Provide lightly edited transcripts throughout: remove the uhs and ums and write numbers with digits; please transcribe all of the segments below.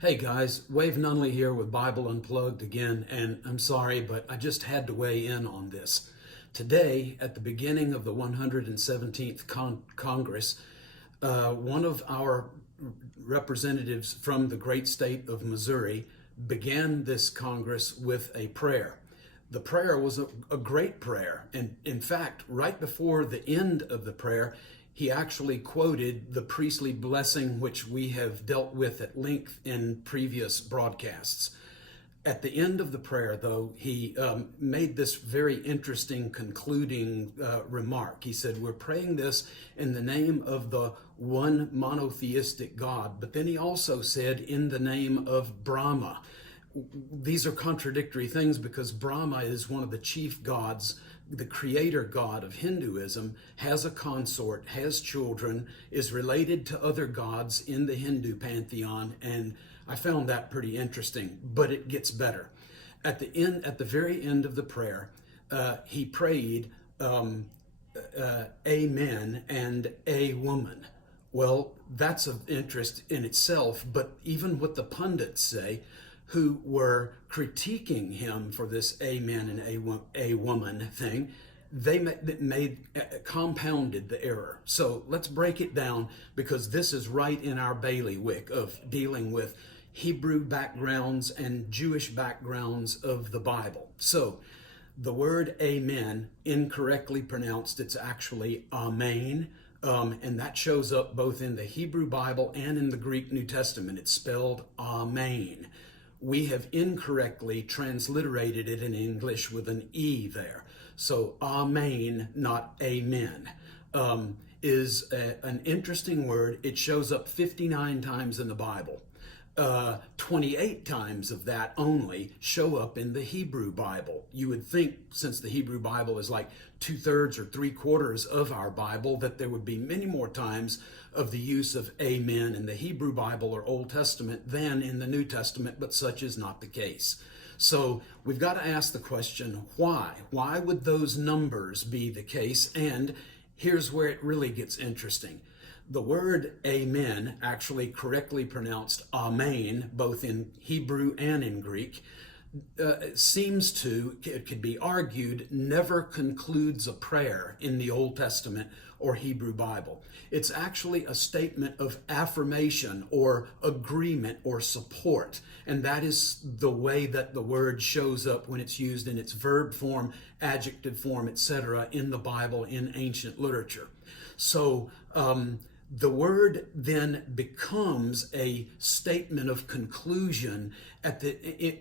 Hey guys, Wave Nunnally here with Bible Unplugged again, and I'm sorry, but I just had to weigh in on this. Today, at the beginning of the 117th Congress, one of our representatives from the great state of Missouri began this Congress with a prayer. The prayer was a great prayer, and in fact, right before the end of the prayer, he actually quoted the priestly blessing, which we have dealt with at length in previous broadcasts. At the end of the prayer, though, he made this very interesting concluding remark. He said, "We're praying this in the name of the one monotheistic God." But then he also said, "in the name of Brahma." These are contradictory things because Brahma is one of the chief gods, the creator god of Hinduism, has a consort, has children, is related to other gods in the Hindu pantheon, and I found that pretty interesting, but it gets better. At the very end of the prayer, he prayed, amen, and a woman. Well, that's of interest in itself, but even what the pundits say, who were critiquing him for this amen and a woman thing, they compounded the error. So let's break it down, because this is right in our bailiwick of dealing with Hebrew backgrounds and Jewish backgrounds of the Bible. So the word amen, incorrectly pronounced, it's actually amen. And that shows up both in the Hebrew Bible and in the Greek New Testament. It's spelled amen. We have incorrectly transliterated it in English with an E there. So amen, not amen, is an interesting word. It shows up 59 times in the Bible. 28 times of that only show up in the Hebrew Bible. You would think, since the Hebrew Bible is like 2/3 or 3/4 of our Bible, that there would be many more times of the use of amen in the Hebrew Bible or Old Testament than in the New Testament, but such is not the case. So we've got to ask the question, why? Why would those numbers be the case? And here's where it really gets interesting. The word amen, actually correctly pronounced amen, both in Hebrew and in Greek, it could be argued, never concludes a prayer in the Old Testament or Hebrew Bible. It's actually a statement of affirmation or agreement or support. And that is the way that the word shows up when it's used in its verb form, adjective form, etc. in the Bible, in ancient literature. So, the word then becomes a statement of conclusion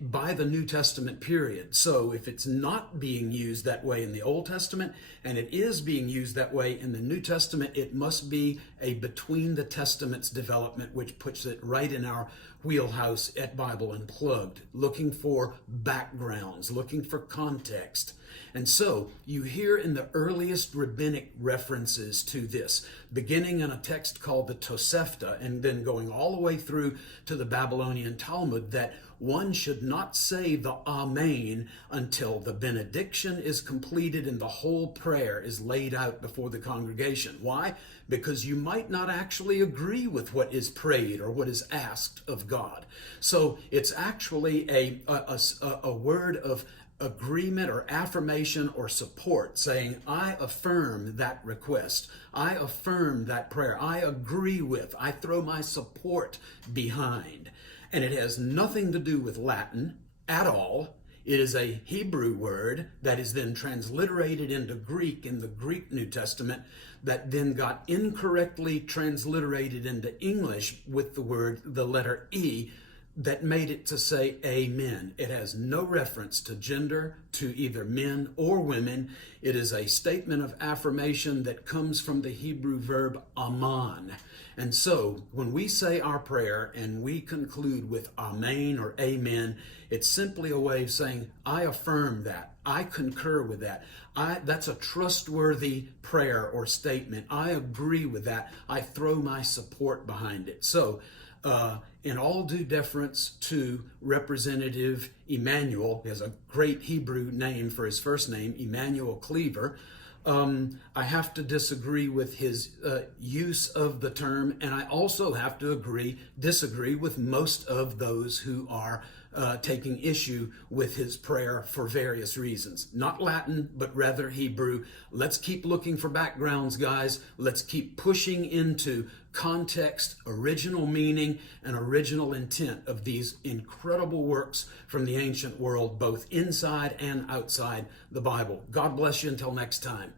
by the New Testament period. So if it's not being used that way in the Old Testament and it is being used that way in the New Testament, it must be a between the testaments development, which puts it right in our wheelhouse at Bible Unplugged, looking for backgrounds, looking for context. And so you hear in the earliest rabbinic references to this, beginning in a text called the Tosefta and then going all the way through to the Babylonian Talmud, that one should not say the Amen until the benediction is completed and the whole prayer is laid out before the congregation. Why? Because you might not actually agree with what is prayed or what is asked of God. So it's actually a word of agreement or affirmation or support, saying, I affirm that request, I affirm that prayer, I agree with, I throw my support behind. And it has nothing to do with Latin at all. It is a Hebrew word that is then transliterated into Greek in the Greek New Testament, that then got incorrectly transliterated into English with the letter E, that made it to say amen. It has no reference to gender, to either men or women. It is a statement of affirmation that comes from the Hebrew verb aman. And so when we say our prayer and we conclude with amen or amen, it's simply a way of saying, I affirm that, I concur with that, that's a trustworthy prayer or statement, I agree with that, I throw my support behind it. So in all due deference to Representative Emmanuel, he has a great Hebrew name for his first name, Emmanuel Cleaver, I have to disagree with his use of the term, and I also have to disagree with most of those who are taking issue with his prayer for various reasons. Not Latin, but rather Hebrew. Let's keep looking for backgrounds, guys. Let's keep pushing into context, original meaning, and original intent of these incredible works from the ancient world, both inside and outside the Bible. God bless you until next time.